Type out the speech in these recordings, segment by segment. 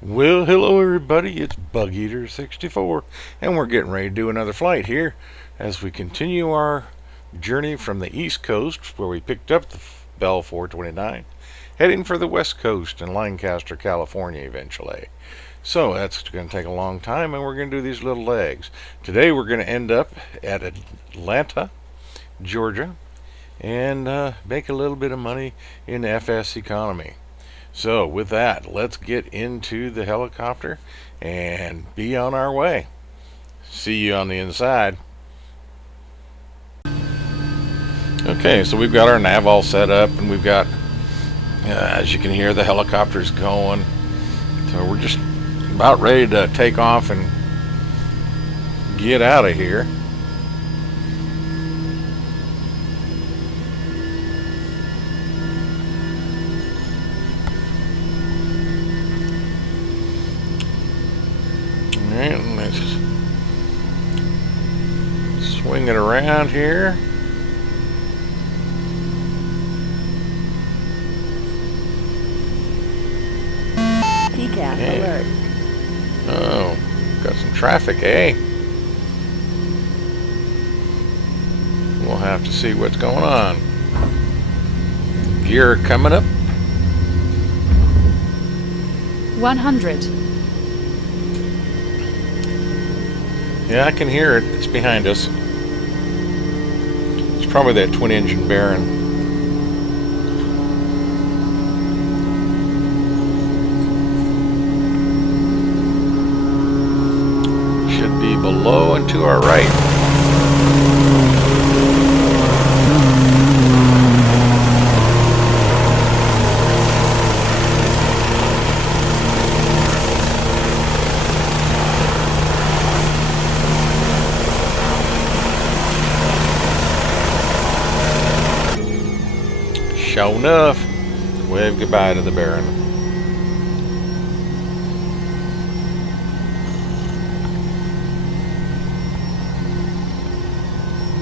Well, hello everybody, it's Bug Eater 64, and we're getting ready to do another flight here as we continue our journey from the East Coast, where we picked up the Bell 429, heading for the West Coast in Lancaster, California eventually. So that's going to take a long time, and we're going to do these little legs. Today we're going to end up at Atlanta, Georgia, and make a little bit of money in FS economy. So with that, let's get into the helicopter and be on our way. See you on the inside. Okay, so we've got our nav all set up, and we've got, as you can hear, the helicopter's going. So we're just about ready to take off and get out of here. And let's swing it around here. PCAP alert. Oh, got some traffic, eh? We'll have to see what's going on. Gear coming up. 100. Yeah, I can hear it. It's behind us. It's probably that twin-engine Baron. Should be below and to our right. Sure enough, wave goodbye to the Baron.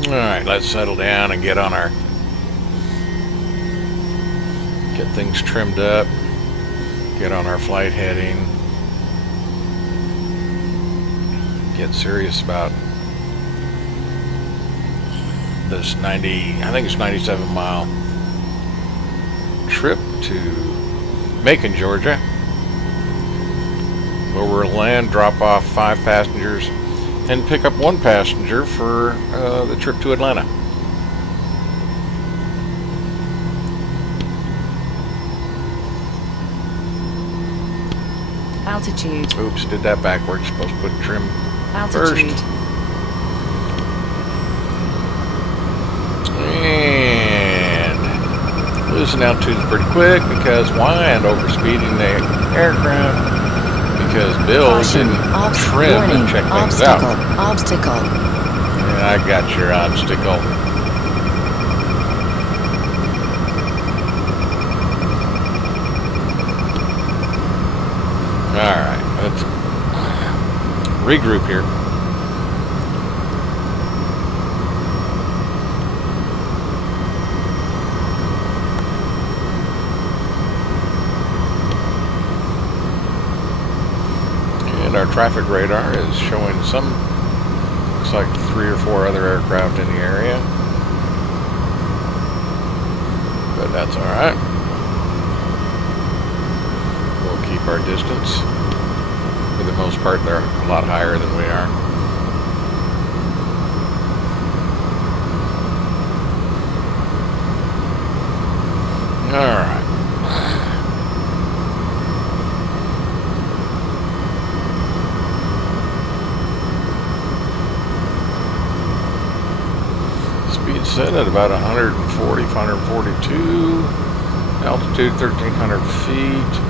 Alright, let's settle down and get things trimmed up, get on our flight heading, get serious about this I think it's 97 mile trip to Macon, Georgia, where we'll land, drop off 5 passengers, and pick up 1 passenger for the trip to Atlanta. Altitude. Oops, did that backwards. Supposed to put trim Altitude. first. And losing altitude pretty quick because why? And overspeeding the aircraft because Bill Caution. didn't trim and check things Obstacle. out. Obstacle. Yeah, I got your obstacle. Alright, let's regroup here. And our traffic radar is showing looks like 3 or 4 other aircraft in the area. But that's alright. We'll keep our distance. For the most part, they're a lot higher than we are. Alright. Speed set at about 140, 142. Altitude 1,300 feet.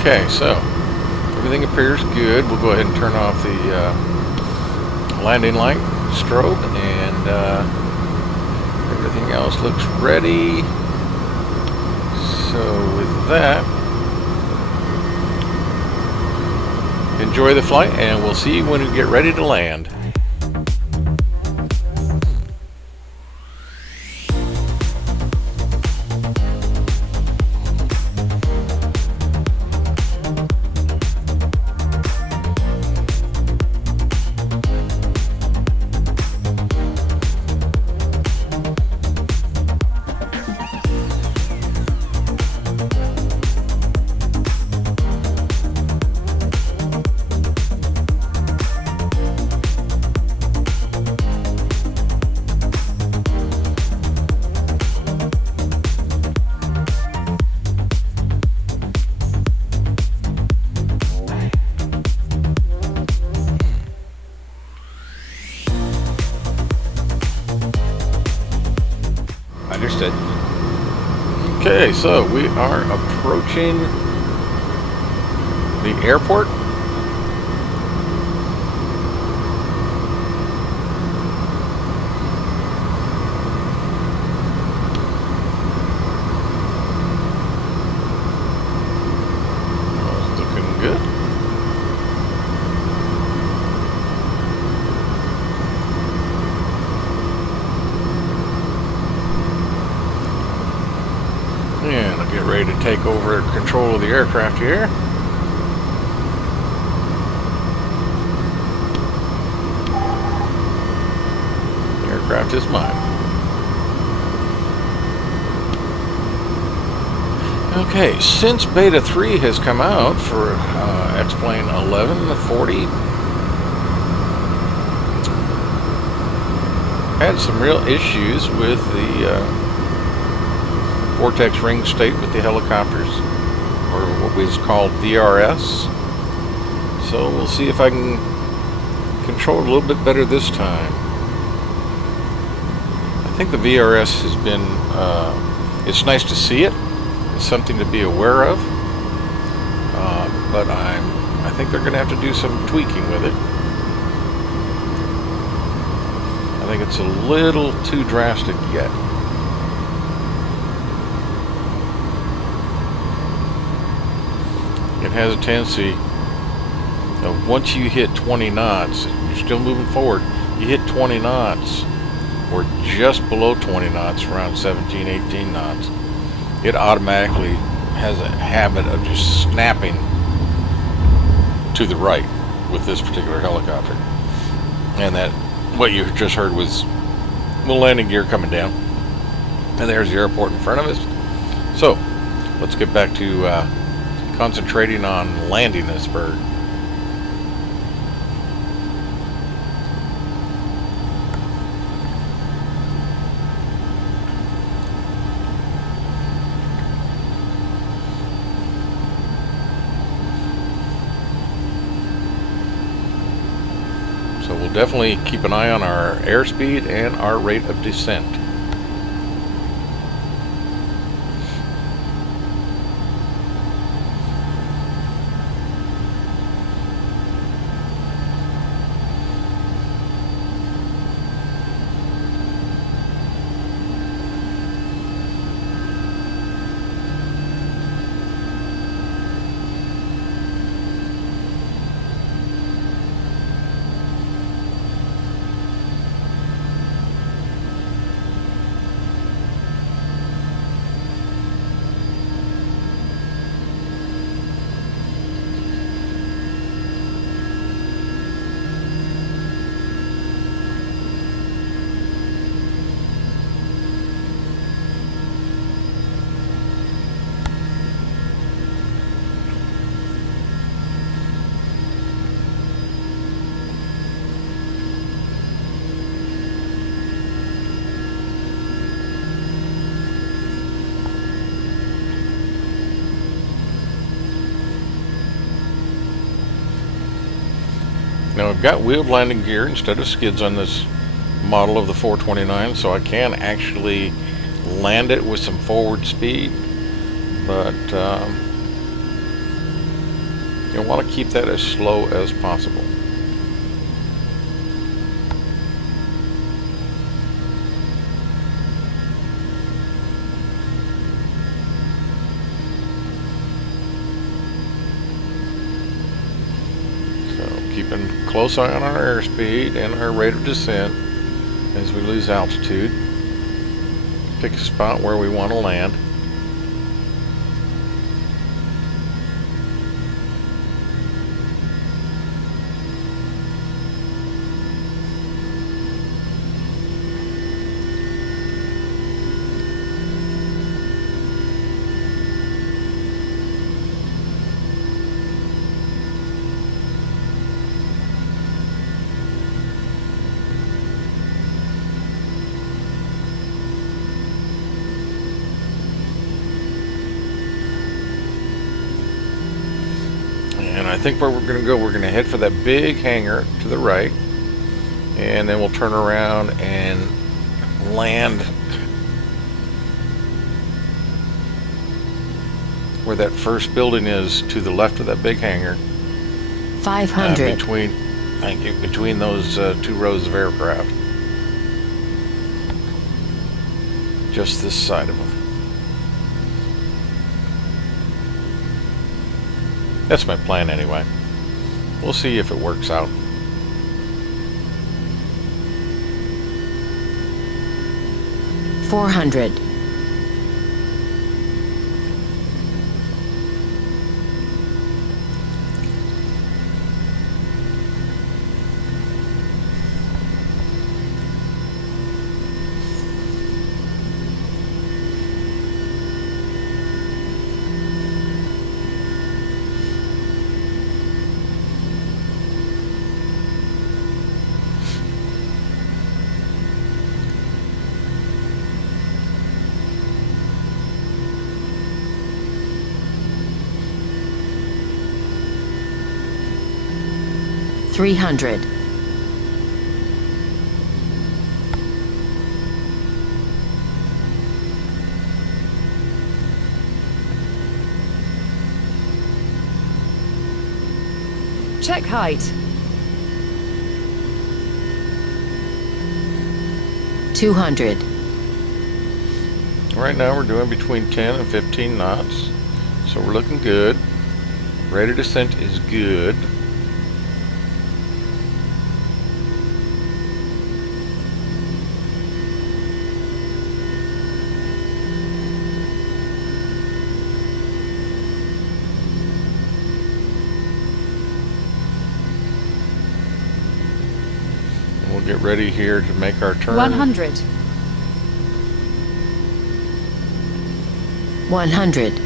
Okay, so everything appears good. We'll go ahead and turn off the landing light strobe, and everything else looks ready. So with that, enjoy the flight, and we'll see you when we get ready to land. Understood. Okay, so we are approaching the airport. Looking good. And I'll get ready to take over control of the aircraft here. The aircraft is mine. Okay, since Beta 3 has come out for X-Plane 1140, had some real issues with the Vortex Ring State with the helicopters, or what was called VRS. So we'll see if I can control it a little bit better this time. I think the VRS has been, it's nice to see it. It's something to be aware of. But I think they're going to have to do some tweaking with it. I think it's a little too drastic yet. It has a tendency of once you hit 20 knots, you're still moving forward, you hit 20 knots or just below 20 knots, around 17, 18 knots, it automatically has a habit of just snapping to the right with this particular helicopter. And that, what you just heard was the landing gear coming down. And there's the airport in front of us. So, let's get back to concentrating on landing this bird. So we'll definitely keep an eye on our airspeed and our rate of descent. Now I've got wheeled landing gear instead of skids on this model of the 429, so I can actually land it with some forward speed, but you'll want to keep that as slow as possible. keeping close eye on our airspeed and our rate of descent as we lose altitude. Pick a spot where we want to land. And I think where we're going to go, we're going to head for that big hangar to the right, and then we'll turn around and land where that first building is, to the left of that big hangar. 500. Between those two rows of aircraft, just this side of them. That's my plan anyway. We'll see if it works out. $400. $300. Check height. 200. Right now we're doing between 10 and 15 knots, so we're looking good. Rate of descent is good. We'll get ready here to make our turn. 100. 100.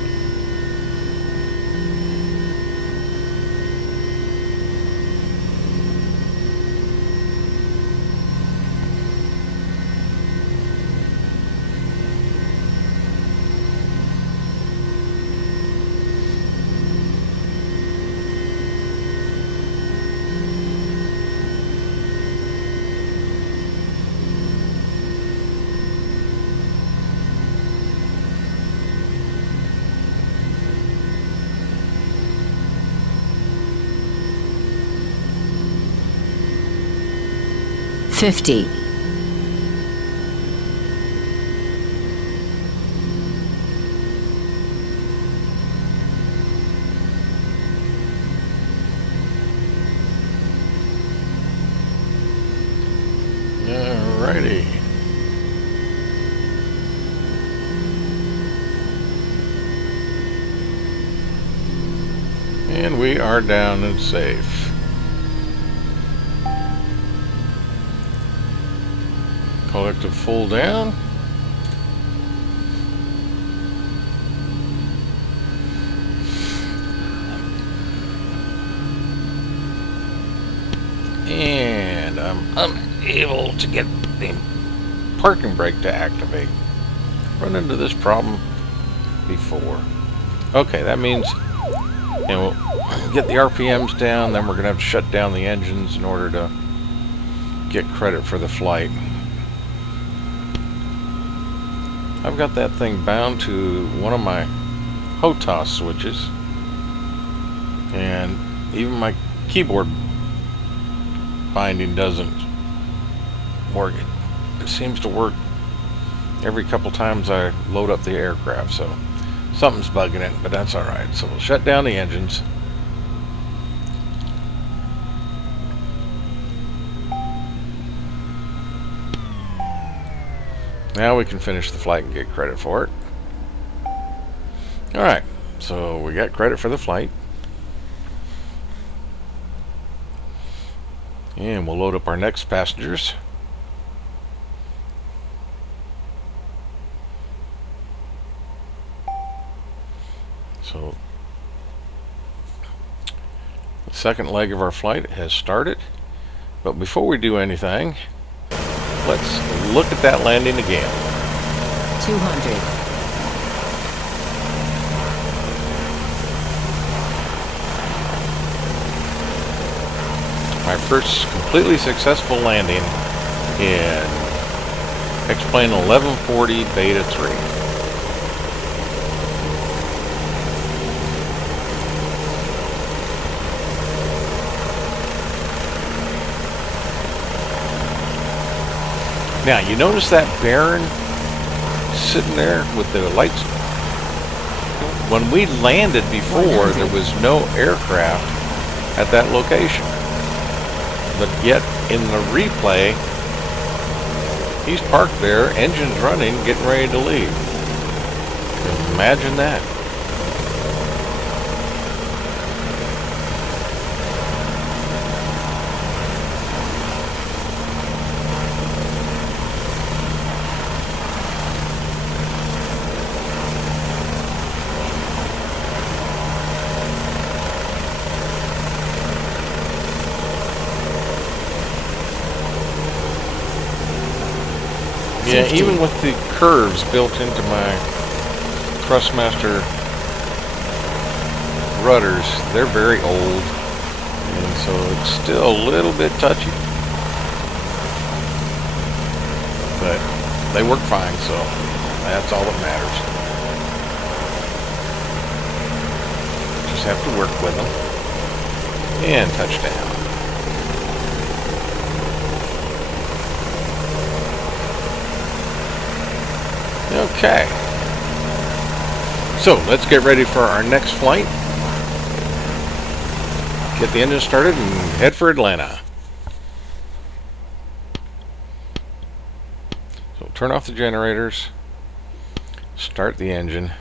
$50. Alrighty. And we are down and safe. Collective full down. And I'm unable to get the parking brake to activate. Run into this problem before. Okay, that means, you know, we'll get the RPMs down, then we're going to have to shut down the engines in order to get credit for the flight. I've got that thing bound to one of my HOTAS switches, and even my keyboard binding doesn't work. It seems to work every couple times I load up the aircraft, so something's bugging it, but that's alright. So we'll shut down the engines. Now we can finish the flight and get credit for it. Alright, so we got credit for the flight. And we'll load up our next passengers. So the second leg of our flight has started. But before we do anything, let's look at that landing again. 200. My first completely successful landing in X-Plane 1140 Beta 3. Now, you notice that Baron sitting there with the lights? When we landed before, there was no aircraft at that location. But yet, in the replay, he's parked there, engines running, getting ready to leave. Imagine that. Yeah, 50. even with the curves built into my Thrustmaster rudders, they're very old, and so it's still a little bit touchy. But they work fine, so that's all that matters. Just have to work with them. And touchdown. Okay, so let's get ready for our next flight. Get the engine started and head for Atlanta. So turn off the generators, start the engine.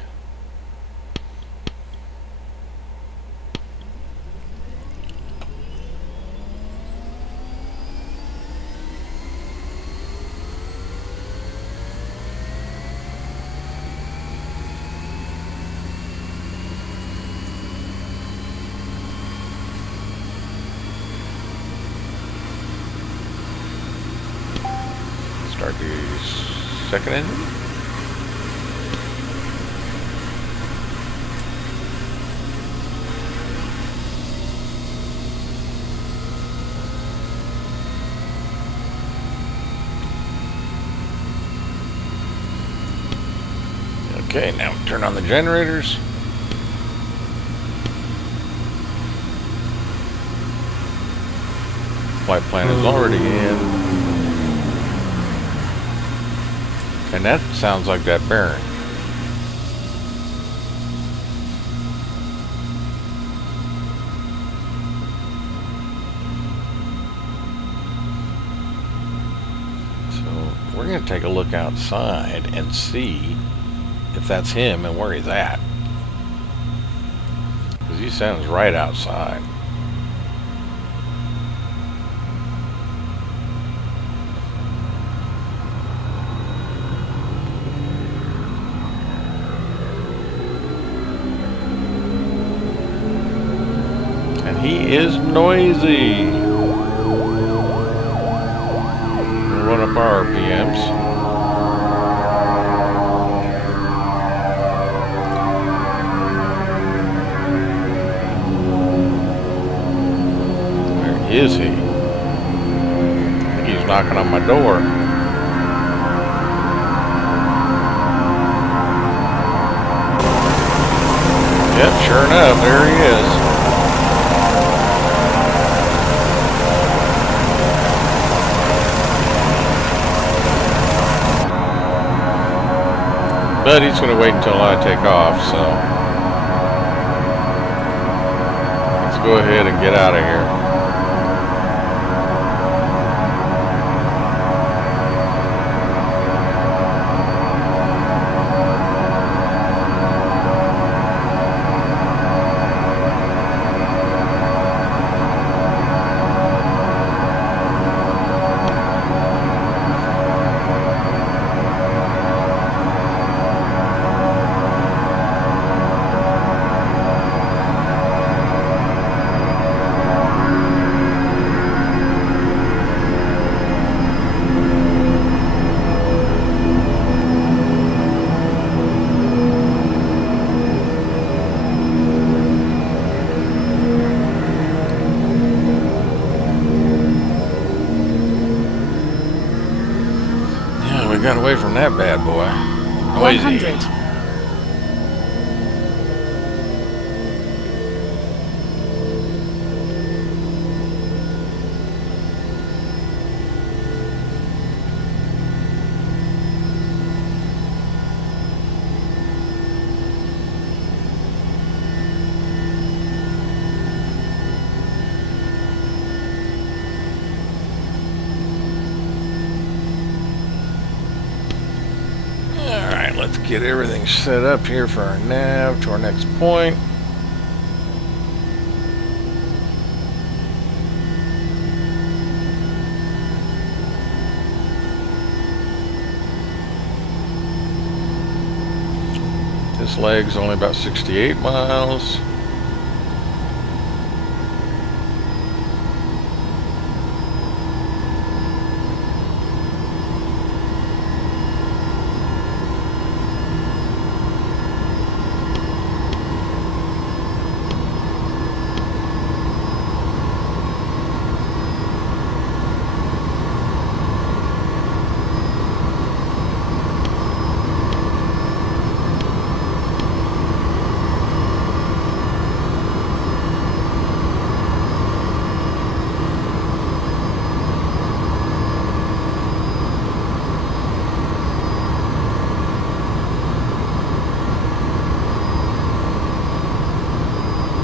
Start the second engine. Okay, now turn on the generators. Flight plan is already in. And that sounds like that Baron. So we're going to take a look outside and see if that's him and where he's at. Because he sounds right outside. He is noisy. We'll run up our RPMs. Where is he? I think he's knocking on my door. Yep, sure enough, there he is. But he's going to wait until I take off, so let's go ahead and get out of here. got away from that bad boy. Noisy. 100. Alright, let's get everything set up here for our nav to our next point. This leg's only about 68 miles.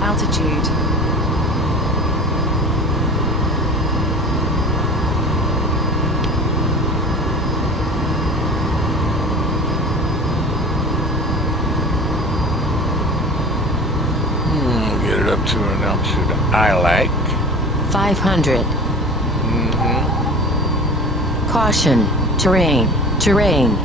Altitude. Get it up to an altitude I like. 500. Mm-hmm. Caution. Terrain. Terrain.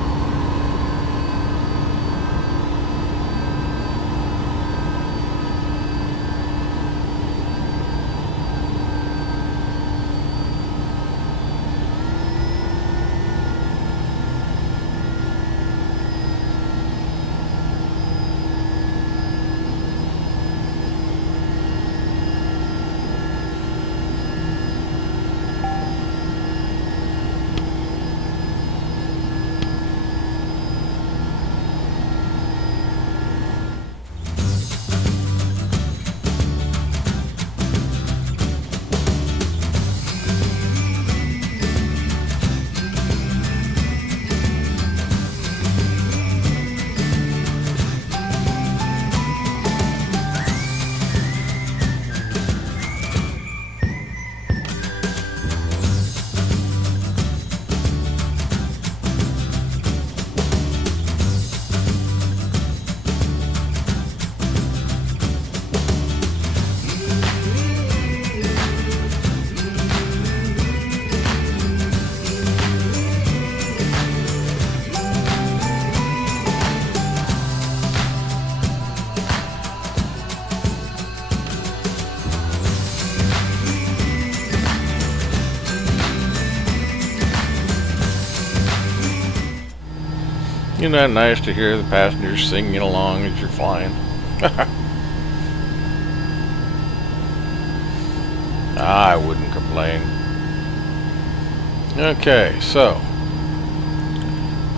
Isn't that nice to hear the passengers singing along as you're flying? I wouldn't complain. Okay, so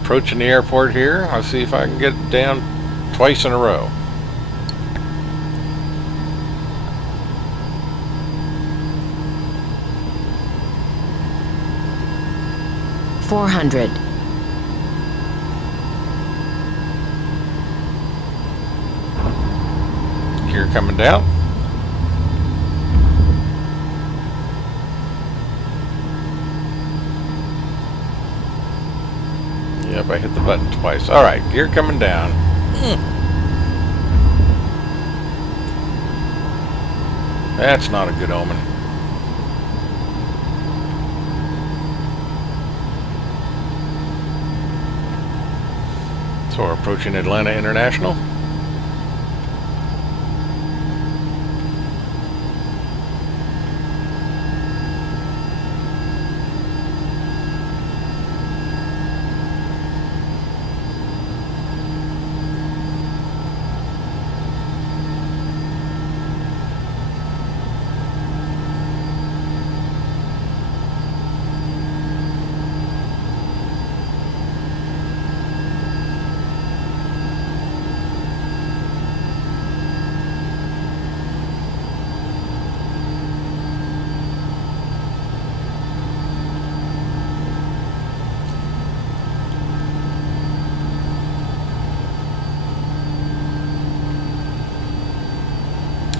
approaching the airport here. I'll see if I can get it down twice in a row. $400. Gear coming down. Yep, I hit the button twice. Alright, gear coming down. That's not a good omen. So we're approaching Atlanta International.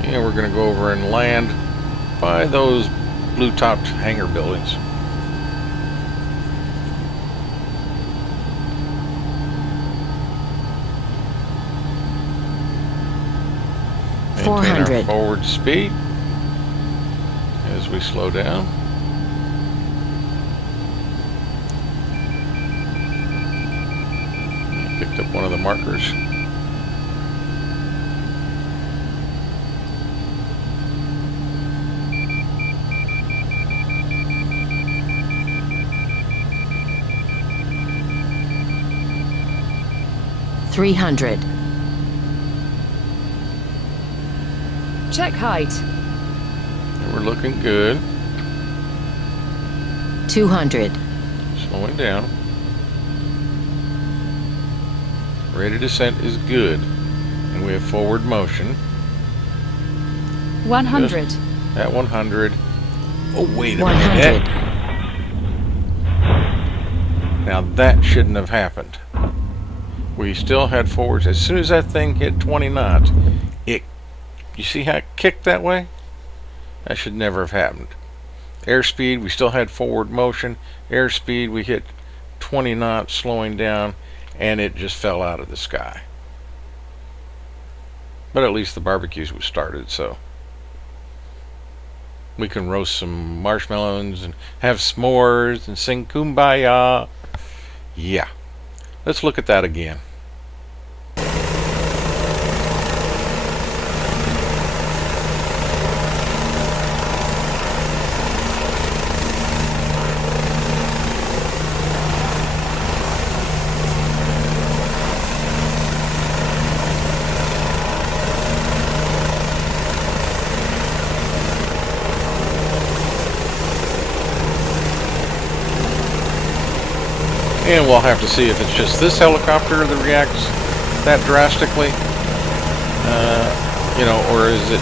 And we're going to go over and land by those blue-topped hangar buildings. Maintain our 400. forward speed as we slow down. Picked up one of the markers. Three hundred. Check height. And we're looking good. 200. Slowing down. Rate of descent is good. And we have forward motion. 100. Just at 100. Oh, wait a 100. minute. Now that shouldn't have happened. We still had forwards. As soon as that thing hit 20 knots, you see how it kicked that way? That should never have happened. Airspeed, we still had forward motion. Airspeed, we hit 20 knots, slowing down, and it just fell out of the sky. But at least the barbecues was started, so we can roast some marshmallows and have s'mores and sing kumbaya. Yeah. Let's look at that again. And we'll have to see if it's just this helicopter that reacts that drastically, or is it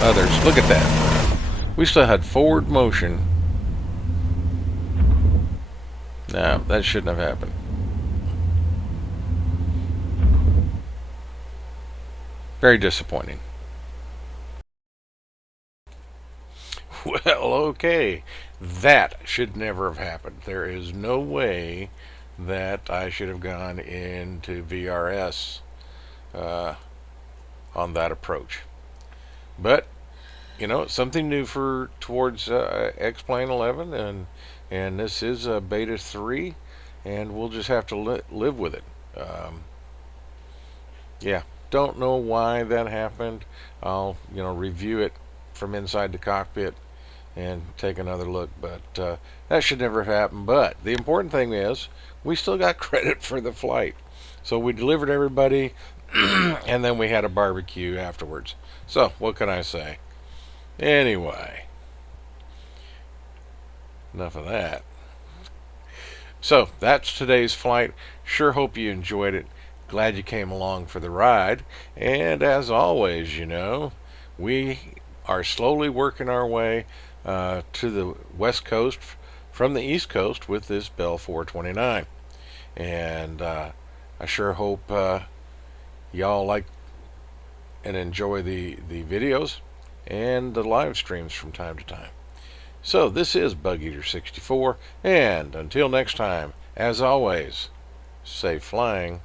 others. Look at that. We still had forward motion. No, that shouldn't have happened. Very disappointing. Well, okay. That should never have happened. There is no way that I should have gone into VRS on that approach. But, something new for towards X-Plane 11, and this is Beta 3, and we'll just have to live with it. Yeah, don't know why that happened. I'll, review it from inside the cockpit and take another look, but that should never have happened. But the important thing is we still got credit for the flight, so we delivered everybody and then we had a barbecue afterwards. So what can I say? Anyway, enough of that. So that's today's flight. Sure hope you enjoyed it. Glad you came along for the ride, and as always, we are slowly working our way to the west coast from the east coast with this Bell 429, and I sure hope y'all like and enjoy the videos and the live streams from time to time. So this is Bug Eater 64, and until next time, as always, safe flying.